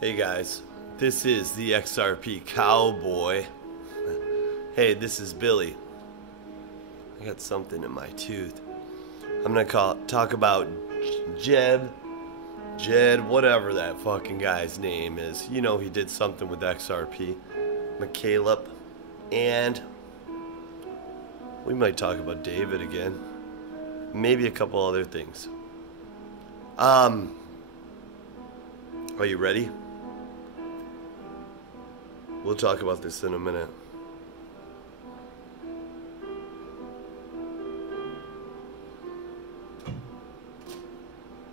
Hey guys, this is the XRP cowboy. Hey, this is Billy. I got something in my tooth. I'm gonna talk about Jed, whatever that fucking guy's name is. You know he did something with XRP. McCaleb, and we might talk about David again. Maybe a couple other things. Are you ready? We'll talk about this in a minute.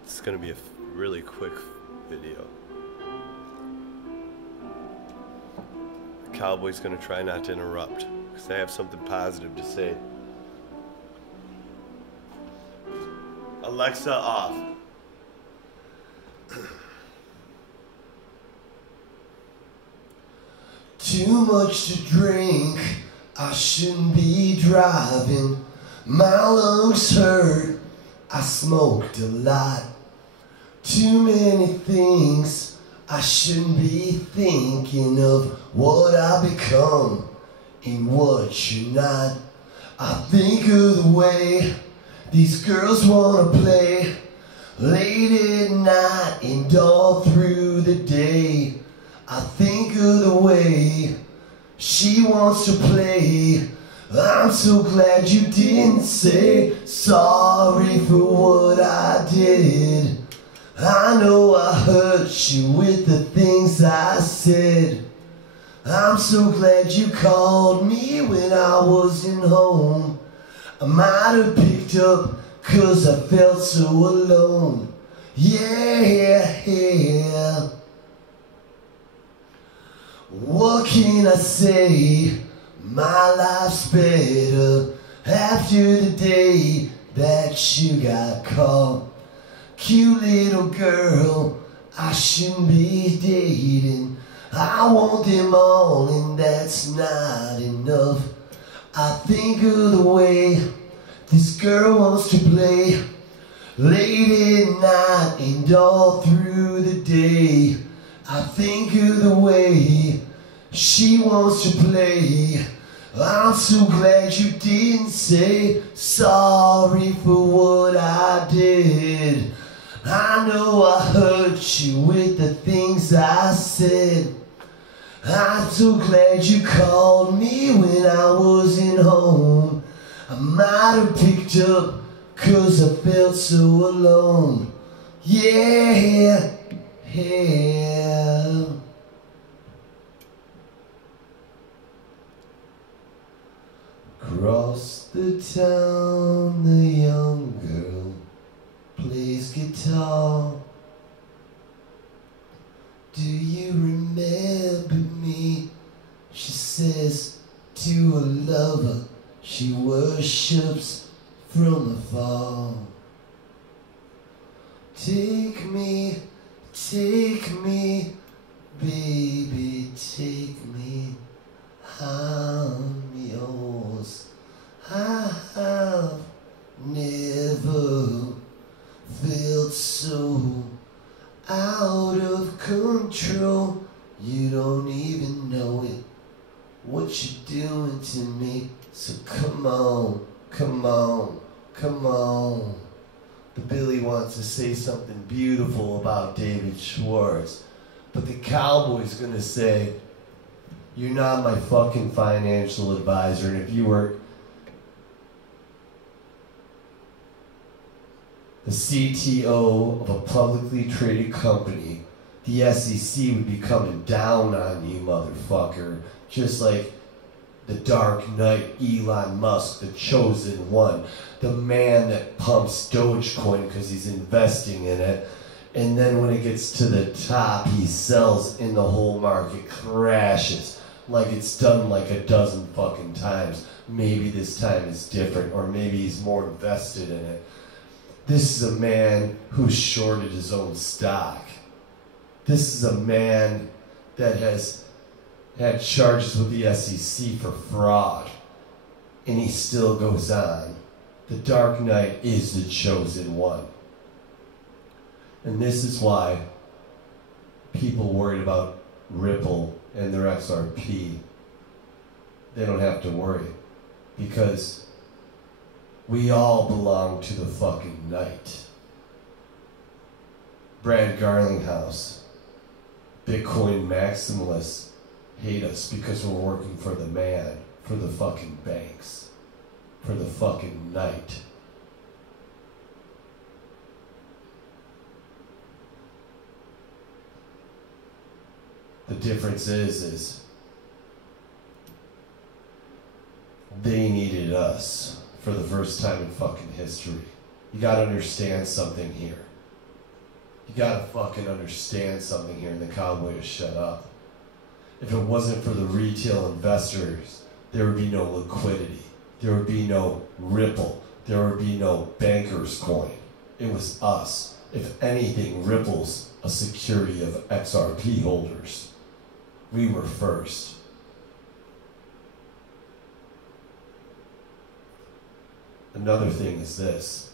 It's gonna be a really quick video. The cowboy's gonna try not to interrupt because I have something positive to say. Alexa off. Too much to drink, I shouldn't be driving. My lungs hurt, I smoked a lot. Too many things, I shouldn't be thinking of what I become and what you're not. I think of the way these girls wanna play late at night and all through the day. I think of the way she wants to play. I'm so glad you didn't say sorry for what I did. I know I hurt you with the things I said. I'm so glad you called me when I wasn't home. I might have picked up 'cause I felt so alone. Yeah. What can I say? My life's better after the day that you got caught. Cute little girl, I shouldn't be dating. I want them all and that's not enough. I think of the way this girl wants to play late at night and all through the day. I think of the way she wants to play. I'm so glad you didn't say sorry for what I did. I know I hurt you with the things I said. I'm so glad you called me when I wasn't home. I might have picked up 'cause I felt so alone. Yeah. Across the town, the young girl plays guitar. Do you remember me? She says to a lover she worships from afar. Take me, baby, take me. I'm yours. I have never felt so out of control. You don't even know it, what you're doing to me. So come on. The Billy wants to say something beautiful about David Schwartz, but the cowboy's gonna say, you're not my fucking financial advisor, and if you were the CTO of a publicly traded company, the SEC would be coming down on you, motherfucker. Just like the Dark Knight, Elon Musk, the chosen one, the man that pumps Dogecoin because he's investing in it, and then when it gets to the top, he sells and the whole market crashes, like it's done like a dozen fucking times. Maybe this time is different, or maybe he's more invested in it. This is a man who shorted his own stock. This is a man that has had charges with the SEC for fraud, and he still goes on. The Dark Knight is the chosen one. And this is why people worried about Ripple and their XRP, they don't have to worry, because we all belong to the fucking night. Brad Garlinghouse, Bitcoin maximalists hate us because we're working for the man, for the fucking banks, for the fucking night. The difference is they needed us for the first time in fucking history. You gotta understand something here. You gotta fucking understand something here, and the cowboy to shut up. If it wasn't for the retail investors, there would be no liquidity. There would be no Ripple. There would be no banker's coin. It was us. If anything, Ripple's a security of XRP holders. We were first. Another thing is this.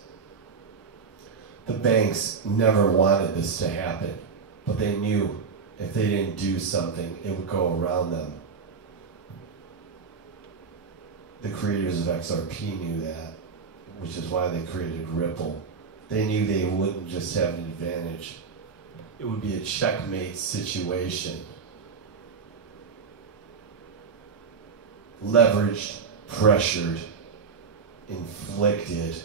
The banks never wanted this to happen, but they knew if they didn't do something, it would go around them. The creators of XRP knew that, which is why they created Ripple. They knew they wouldn't just have an advantage. It would be a checkmate situation. Leveraged, pressured, inflicted,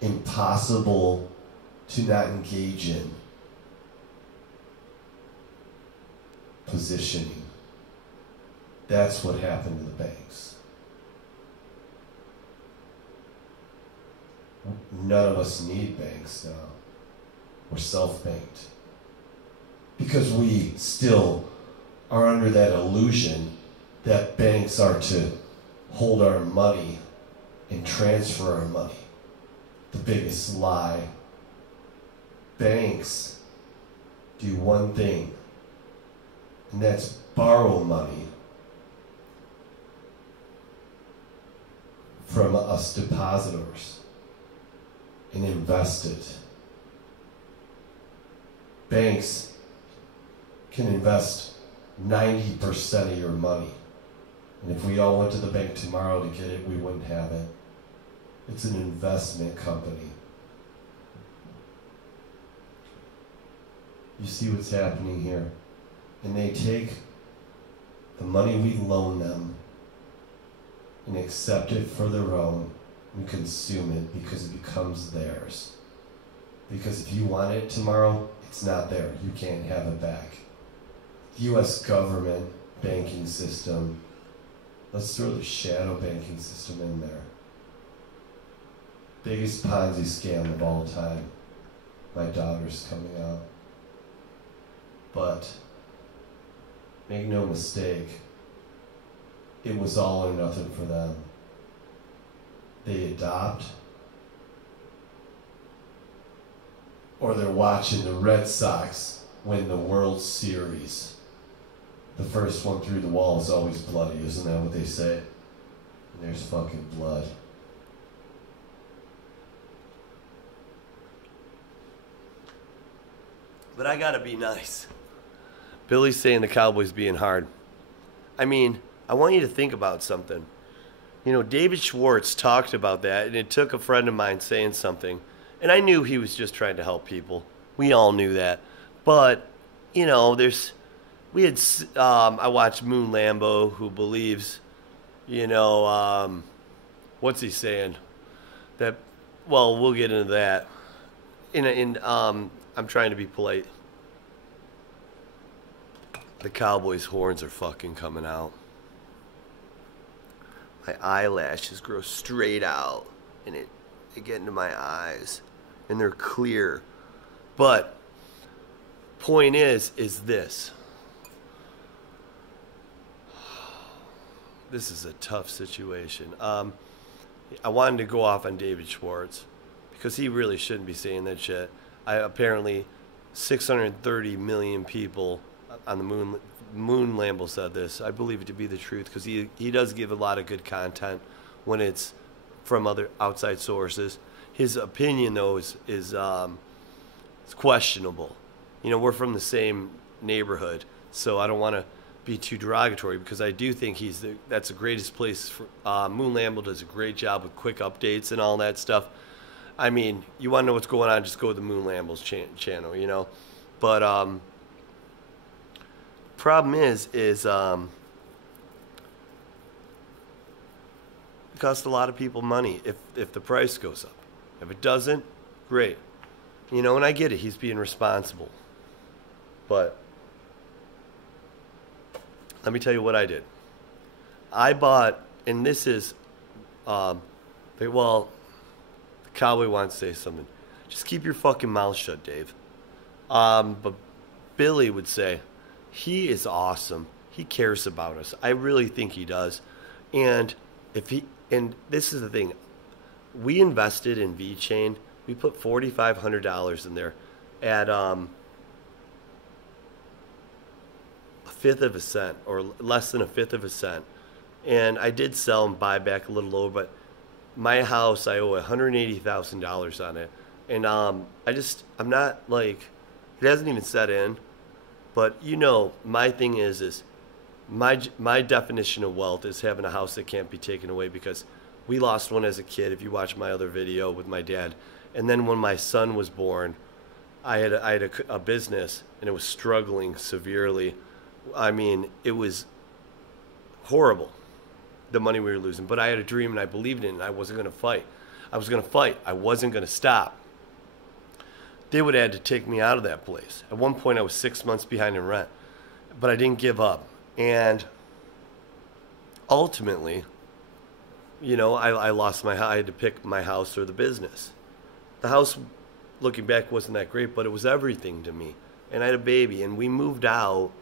impossible to not engage in positioning. That's what happened to the banks. None of us need banks now. We're self-banked. Because we still are under that illusion that banks are to hold our money and transfer our money. The biggest lie. Banks do one thing, and that's borrow money from us depositors and invest it. Banks can invest 90% of your money. And if we all went to the bank tomorrow to get it, we wouldn't have it. It's an investment company. You see what's happening here? And they take the money we loan them and accept it for their own and consume it because it becomes theirs. Because if you want it tomorrow, it's not there. You can't have it back. The U.S. government banking system, let's throw the shadow banking system in there. Biggest Ponzi scam of all time. My daughter's coming out. But make no mistake, it was all or nothing for them. They adopt, or they're watching the Red Sox win the World Series. The first one through the wall is always bloody, isn't that what they say? And there's fucking blood. But I gotta be nice. Billy's saying the Cowboys being hard. I mean, I want you to think about something. You know, David Schwartz talked about that, and it took a friend of mine saying something. And I knew he was just trying to help people. We all knew that. But, you know, I watched Moon Lambo, who believes, you know, what's he saying? That, well, we'll get into that. I'm trying to be polite. The Cowboys' horns are fucking coming out. My eyelashes grow straight out, and they get into my eyes, and they're clear. But point is this. This is a tough situation. I wanted to go off on David Schwartz because he really shouldn't be saying that shit. Apparently 630 million people on the Moon Lambo said this. I believe it to be the truth because he does give a lot of good content when it's from other outside sources. His opinion, though, is questionable. You know, we're from the same neighborhood, so I don't want to be too derogatory because I do think that's the greatest place for Moon Lambo does a great job with quick updates and all that stuff. I mean, you want to know what's going on, just go to the Moon Lambo's channel, you know. But problem is it costs a lot of people money if the price goes up. If it doesn't, great. You know, and I get it, he's being responsible. But let me tell you what I did. I bought, and this is, well, the cowboy wants to say something. Just keep your fucking mouth shut, Dave. But Billy would say, he is awesome. He cares about us. I really think he does. And this is the thing. We invested in VeChain. We put $4,500 in there at a fifth of a cent, or less than a fifth of a cent. And I did sell and buy back a little lower, but my house, I owe $180,000 on it. And I'm not like, it hasn't even set in. But you know, my thing is my definition of wealth is having a house that can't be taken away, because we lost one as a kid. If you watch my other video with my dad, and then when my son was born, I had a business and it was struggling severely. I mean, it was horrible, the money we were losing. But I had a dream and I believed in it, and I wasn't going to fight. I was going to fight. I wasn't going to stop. They would have had to take me out of that place. At one point, I was 6 months behind in rent, but I didn't give up. And ultimately, you know, I lost I had to pick my house or the business. The house, looking back, wasn't that great, but it was everything to me. And I had a baby, and we moved out,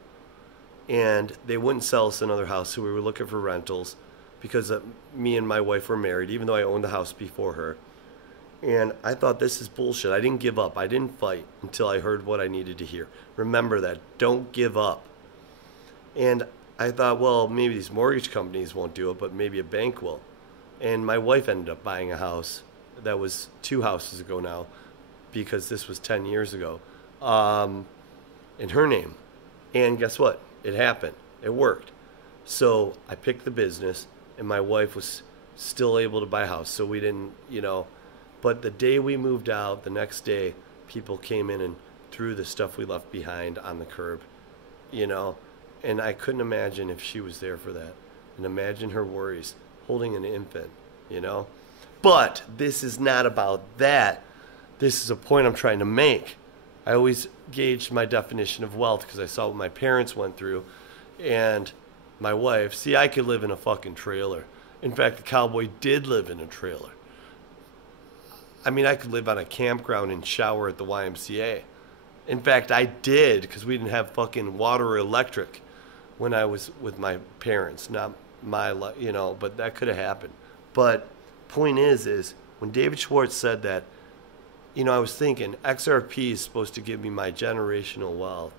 and they wouldn't sell us another house, so we were looking for rentals, because me and my wife were married, even though I owned the house before her. And I thought, this is bullshit. I didn't give up. I didn't fight until I heard what I needed to hear. Remember that. Don't give up. And I thought, well, maybe these mortgage companies won't do it, but maybe a bank will. And my wife ended up buying a house that was 2 houses ago now, because this was 10 years ago, in her name. And guess what? It happened. It worked. So I picked the business, and my wife was still able to buy a house. So we didn't, you know. But the day we moved out, the next day, people came in and threw the stuff we left behind on the curb, you know. And I couldn't imagine if she was there for that. And imagine her worries, holding an infant, you know. But this is not about that. This is a point I'm trying to make. I always gauged my definition of wealth because I saw what my parents went through. And my wife, see, I could live in a fucking trailer. In fact, the cowboy did live in a trailer. I mean, I could live on a campground and shower at the YMCA. In fact, I did, because we didn't have fucking water or electric when I was with my parents. Not my, you know, but that could have happened. But point is when David Schwartz said that, you know, I was thinking XRP is supposed to give me my generational wealth,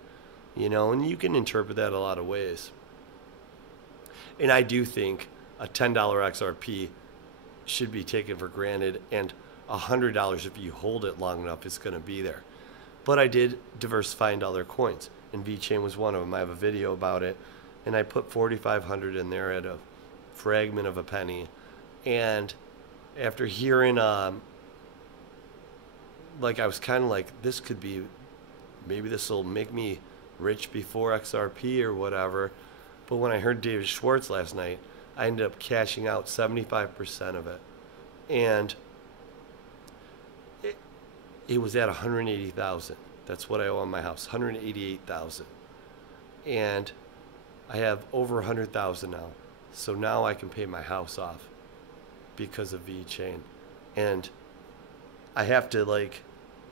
you know, and you can interpret that a lot of ways. And I do think a $10 XRP should be taken for granted, and $100, if you hold it long enough, is going to be there. But I did diversify into other coins, and VeChain was one of them. I have a video about it, and I put 4,500 in there at a fragment of a penny. And after hearing, like, I was kind of like, this could be, maybe this will make me rich before XRP or whatever. But when I heard David Schwartz last night, I ended up cashing out 75% of it. And it was at 180,000. That's what I owe on my house, 188,000. And I have over 100,000 now. So now I can pay my house off because of VeChain. And I have to, like,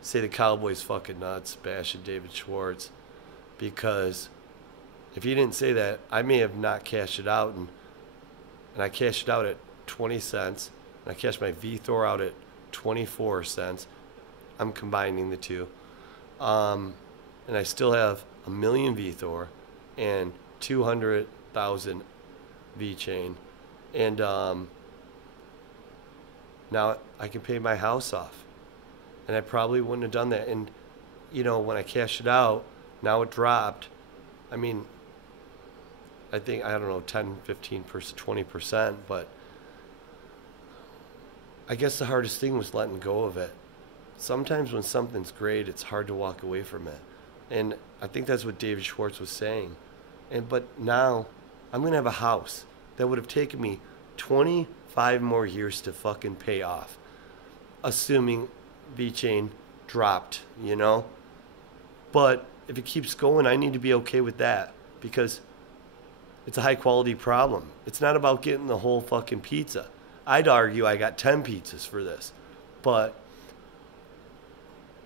say the cowboy's fucking nuts, bashing David Schwartz, because if he didn't say that, I may have not cashed it out, and I cashed it out at 20 cents, and I cashed my VThor out at 24 cents. I'm combining the two. And I still have 1 million VThor and 200,000 VeChain. And now I can pay my house off. And I probably wouldn't have done that. And you know, when I cashed it out, now it dropped. I mean, I think, I don't know, 10, 15%, 20%, but I guess the hardest thing was letting go of it. Sometimes when something's great, it's hard to walk away from it. And I think that's what David Schwartz was saying. But now I'm going to have a house that would have taken me 25 more years to fucking pay off, assuming VeChain dropped, you know? But if it keeps going, I need to be okay with that, because it's a high quality problem. It's not about getting the whole fucking pizza. I'd argue I got 10 pizzas for this. But,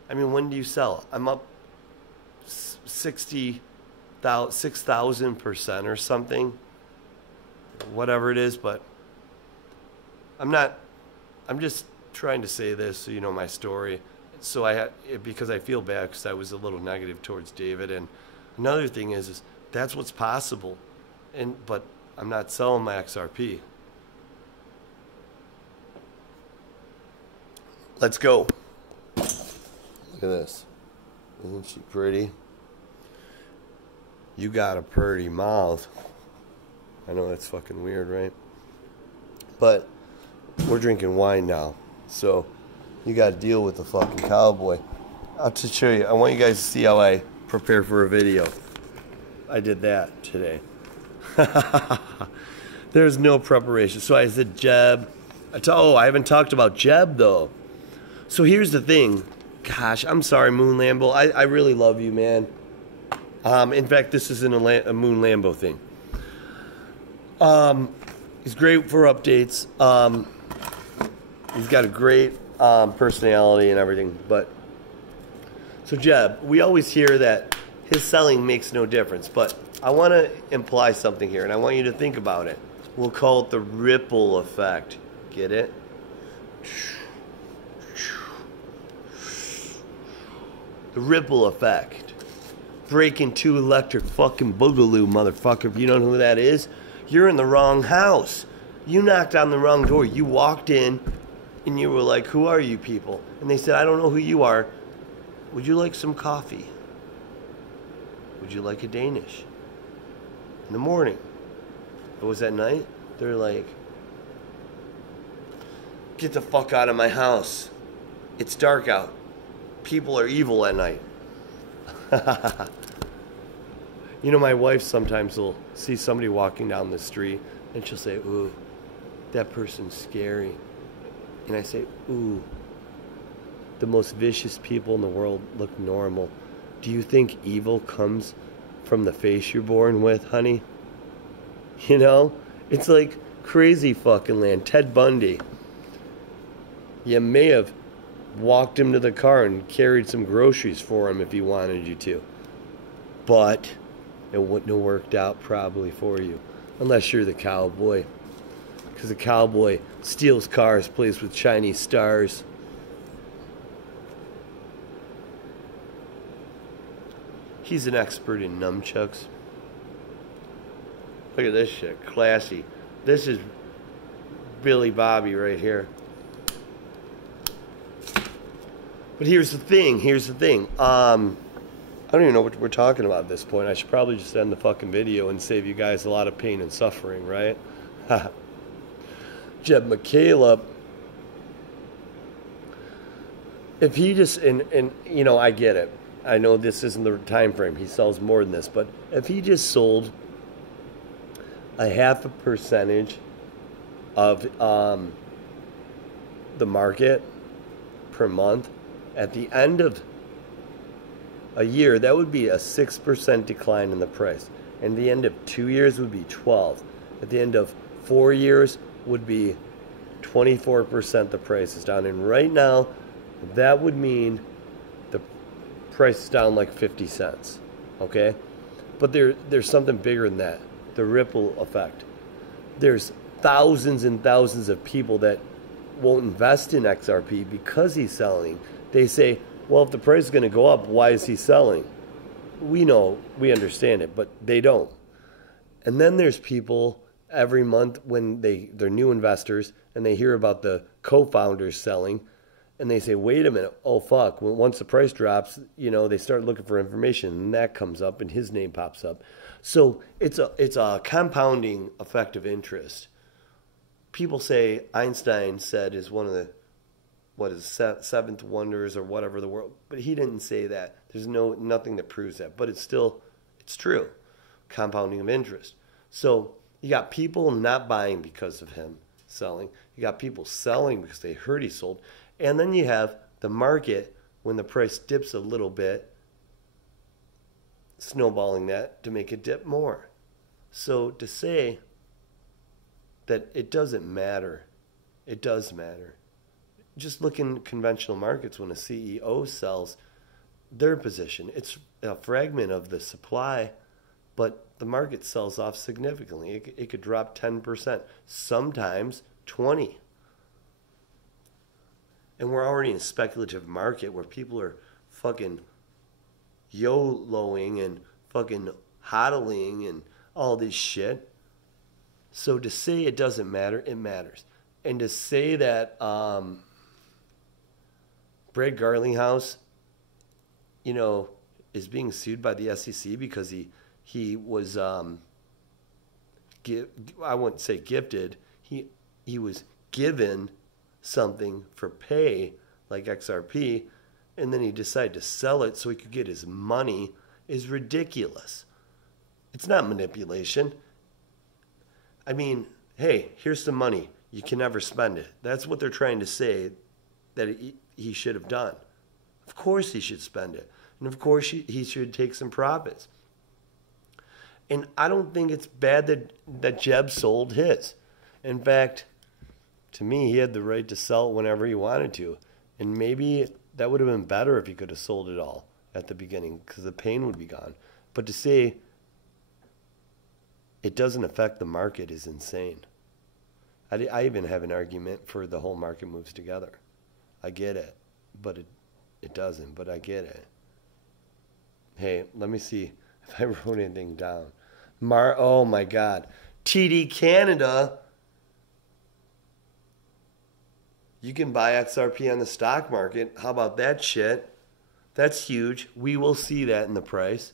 I mean, when do you sell? I'm up 6,000% or something. Whatever it is, but I'm just trying to say this so you know my story. So because I feel bad because I was a little negative towards David. And another thing is that's what's possible. But I'm not selling my XRP. Let's go. Look at this. Isn't she pretty? You got a pretty mouth. I know that's fucking weird, right? But we're drinking wine now. So you got to deal with the fucking cowboy. I'll just show you. I want you guys to see how I prepare for a video. I did that today. There's no preparation. So I said Jeb. I haven't talked about Jeb, though. So here's the thing. Gosh, I'm sorry, Moon Lambo. I really love you, man. In fact, this isn't a Moon Lambo thing. He's great for updates. He's got a great personality and everything. But so Jeb, we always hear that his selling makes no difference. But I want to imply something here, and I want you to think about it. We'll call it the ripple effect. Get it? The ripple effect. Breaking 2 electric fucking boogaloo, motherfucker. If you don't know who that is, you're in the wrong house. You knocked on the wrong door. You walked in and you were like, who are you people? And they said, I don't know who you are. Would you like some coffee? Would you like a Danish? In the morning. It was at night. They're like, get the fuck out of my house. It's dark out. People are evil at night. You know, my wife sometimes will see somebody walking down the street and she'll say, ooh, that person's scary. And I say, ooh, the most vicious people in the world look normal. Do you think evil comes from the face you're born with, honey? You know, it's like crazy fucking land. Ted Bundy. You may have walked him to the car and carried some groceries for him if he wanted you to. But it wouldn't have worked out probably for you. Unless you're the cowboy. Because the cowboy steals cars, plays with Chinese stars. He's an expert in nunchucks. Look at this shit. Classy. This is Billy Bobby right here. But here's the thing. I don't even know what we're talking about at this point. I should probably just end the fucking video and save you guys a lot of pain and suffering, right? Jeb McCaleb, if he just, and you know, I get it. I know this isn't the time frame. He sells more than this. But if he just sold a 0.5% of the market per month, at the end of a year, that would be a 6% decline in the price. And the end of 2 years would be 12. At the end of 4 years would be 24% the price is down. And right now, that would mean the price is down like 50 cents. Okay? But there's something bigger than that. The ripple effect. There's thousands and thousands of people that won't invest in XRP because he's selling. They say, well, if the price is going to go up, why is he selling? We know, we understand it, but they don't. And then there's people every month when they're new investors and they hear about the co-founders selling, and they say, wait a minute, oh fuck, once the price drops, you know, they start looking for information, and that comes up, and his name pops up. So it's a compounding effect of interest. People say Einstein said is one of the, seventh wonders or whatever the world, but he didn't say that. There's nothing that proves that, but it's true. Compounding of interest. So you got people not buying because of him selling. You got people selling because they heard he sold. And then you have the market, when the price dips a little bit, snowballing that to make it dip more. So to say that it doesn't matter, it does matter. Just look in conventional markets when a CEO sells their position. It's a fragment of the supply, but the market sells off significantly. It could drop 10%, sometimes 20%. And we're already in a speculative market where people are fucking YOLOing and fucking hodling and all this shit. So to say it doesn't matter, it matters. And to say that Brad Garlinghouse, you know, is being sued by the SEC because he was I wouldn't say gifted. He was given something for pay, like XRP, and then he decided to sell it so he could get his money, is ridiculous. It's not manipulation. I mean, hey, here's some money. You can never spend it. That's what they're trying to say that he should have done. Of course he should spend it. And of course he should take some profits. And I don't think it's bad that Jeb sold his. In fact, to me, he had the right to sell it whenever he wanted to. And maybe that would have been better if he could have sold it all at the beginning, because the pain would be gone. But to say it doesn't affect the market is insane. I even have an argument for the whole market moves together. I get it, but it doesn't, but I get it. Hey, let me see if I wrote anything down. Oh my God. TD Canada. You can buy XRP on the stock market. How about that shit? That's huge. We will see that in the price.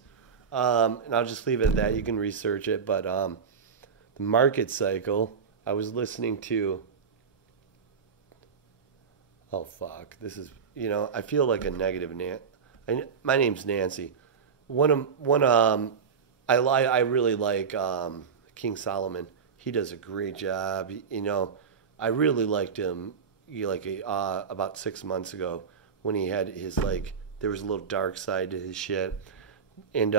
And I'll just leave it at that. You can research it. But the market cycle, I was listening to... Oh, fuck. This is, you know, I feel like a negative my name's Nancy. I really like King Solomon. He does a great job. You know, I really liked him about 6 months ago when he had his, like, there was a little dark side to his shit. And,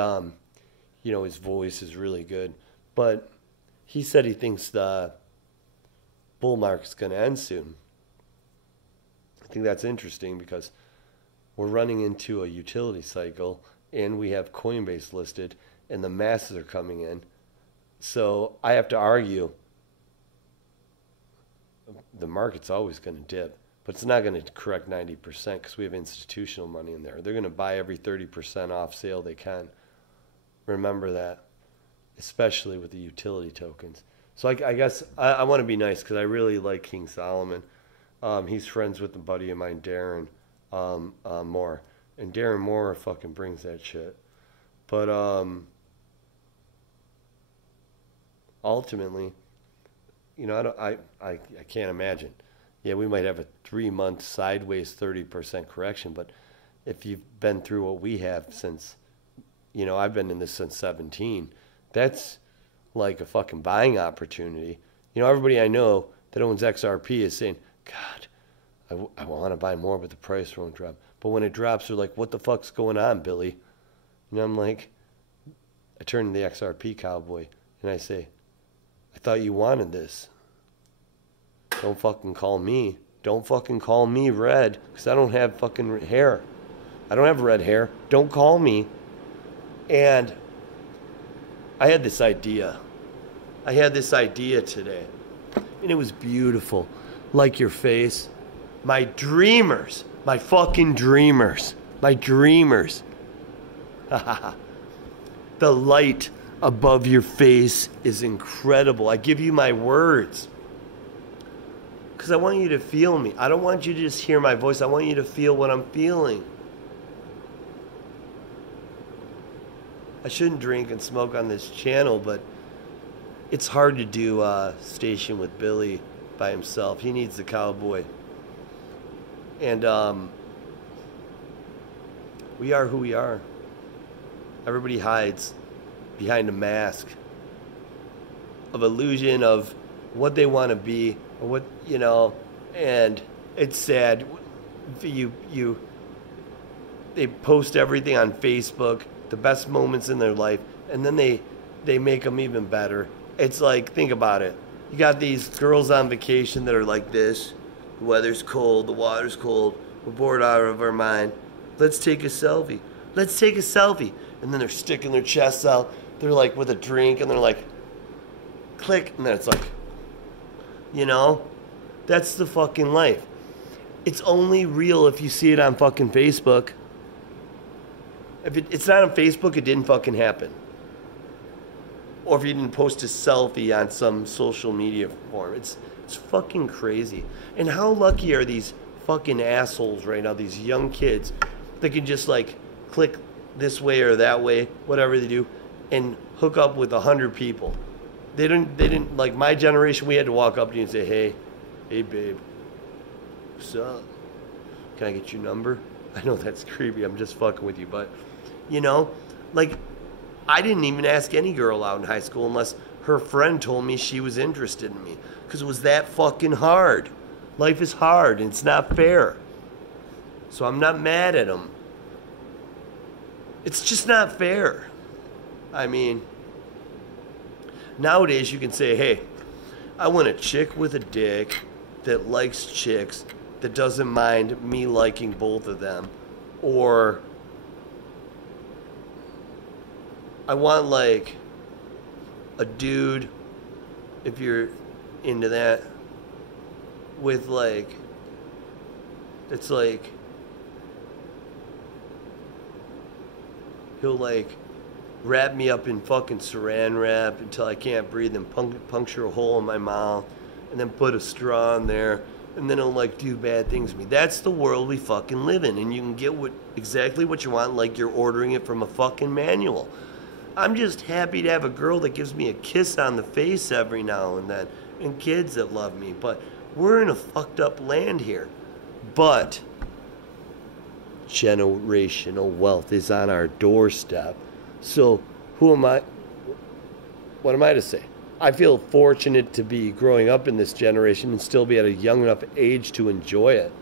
you know, his voice is really good. But he said he thinks the bull market's going to end soon. I think that's interesting because we're running into a utility cycle and we have Coinbase listed and the masses are coming in. So I have to argue the market's always going to dip, but it's not going to correct 90% because we have institutional money in there. They're going to buy every 30% off sale they can. Remember that, especially with the utility tokens. So I guess I want to be nice because I really like King Solomon. He's friends with a buddy of mine, Darren Moore. And Darren Moore fucking brings that shit. But ultimately, you know, I can't imagine. Yeah, we might have a 3-month sideways 30% correction, but if you've been through what we have since, you know, I've been in this since 17, that's like a fucking buying opportunity. You know, everybody I know that owns XRP is saying, God, I want to buy more, but the price won't drop. But when it drops, they're like, what the fuck's going on, Billy? And I'm like, I turn to the XRP cowboy, and I say, I thought you wanted this. Don't fucking call me. Don't fucking call me red, because I don't have fucking hair. I don't have red hair. Don't call me. And I had this idea. Today. And it was beautiful. Like your face. My dreamers. My fucking dreamers. My dreamers. The light above your face is incredible. I give you my words. Because I want you to feel me. I don't want you to just hear my voice. I want you to feel what I'm feeling. I shouldn't drink and smoke on this channel, but it's hard to do a station with Billy by himself. He needs the cowboy. And we are who we are. Everybody hides behind a mask of illusion of what they want to be, or what, you know, and it's sad. They post everything on Facebook, the best moments in their life, and then they make them even better. It's like, think about it. You got these girls on vacation that are like this. The weather's cold, the water's cold, we're bored out of our mind. Let's take a selfie. Let's take a selfie. And then they're sticking their chests out. They're like with a drink, and they're like, click, and then it's like, you know, that's the fucking life. It's only real if you see it on fucking Facebook. If it's not on Facebook, it didn't fucking happen. Or if you didn't post a selfie on some social media form. It's fucking crazy. And how lucky are these fucking assholes right now, these young kids that can just like click this way or that way, whatever they do, and hook up with 100 people. They didn't like my generation. We had to walk up to you and say, hey babe, what's up? Can I get your number? I know that's creepy. I'm just fucking with you, but you know, like I didn't even ask any girl out in high school unless her friend told me she was interested in me, because it was that fucking hard. Life is hard and it's not fair. So I'm not mad at them. It's just not fair. I mean, nowadays you can say, hey, I want a chick with a dick that likes chicks, that doesn't mind me liking both of them. Or I want like a dude, if you're into that, with like, it's like, he'll like wrap me up in fucking saran wrap until I can't breathe and puncture a hole in my mouth and then put a straw in there, and then he'll like do bad things to me. That's the world we fucking live in, and you can get exactly what you want like you're ordering it from a fucking manual. I'm just happy to have a girl that gives me a kiss on the face every now and then, and kids that love me, but we're in a fucked up land here. But generational wealth is on our doorstep. So who am I? What am I to say? I feel fortunate to be growing up in this generation and still be at a young enough age to enjoy it.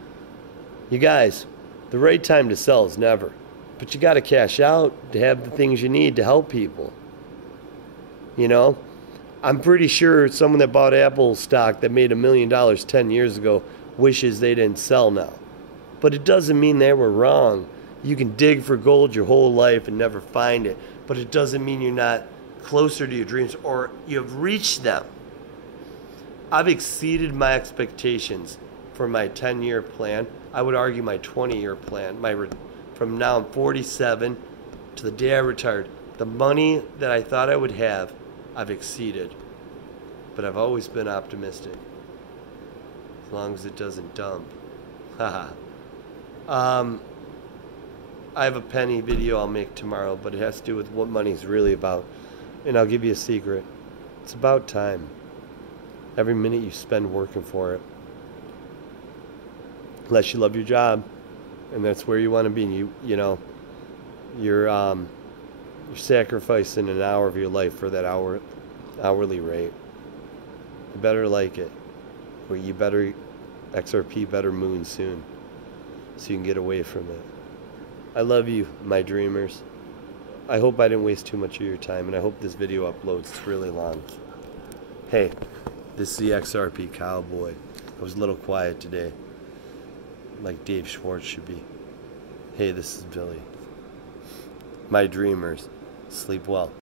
You guys, the right time to sell is never. But you got to cash out to have the things you need to help people. You know? I'm pretty sure someone that bought Apple stock that made $1 million 10 years ago wishes they didn't sell now. But it doesn't mean they were wrong. You can dig for gold your whole life and never find it. But it doesn't mean you're not closer to your dreams or you've reached them. I've exceeded my expectations for my 10-year plan. I would argue my 20-year plan. From now I'm 47 to the day I retired. The money that I thought I would have, I've exceeded. But I've always been optimistic. As long as it doesn't dump. Haha. I have a penny video I'll make tomorrow, but it has to do with what money's really about. And I'll give you a secret. It's about time. Every minute you spend working for it. Unless you love your job, and that's where you want to be. You know, you're sacrificing an hour of your life for that hourly rate. You better like it, or you better XRP better moon soon, so you can get away from it. I love you, my dreamers. I hope I didn't waste too much of your time, and I hope this video uploads. It's really long. Hey, this is the XRP Cowboy. I was a little quiet today, like Dave Schwartz should be. Hey, this is Billy. My dreamers, sleep well.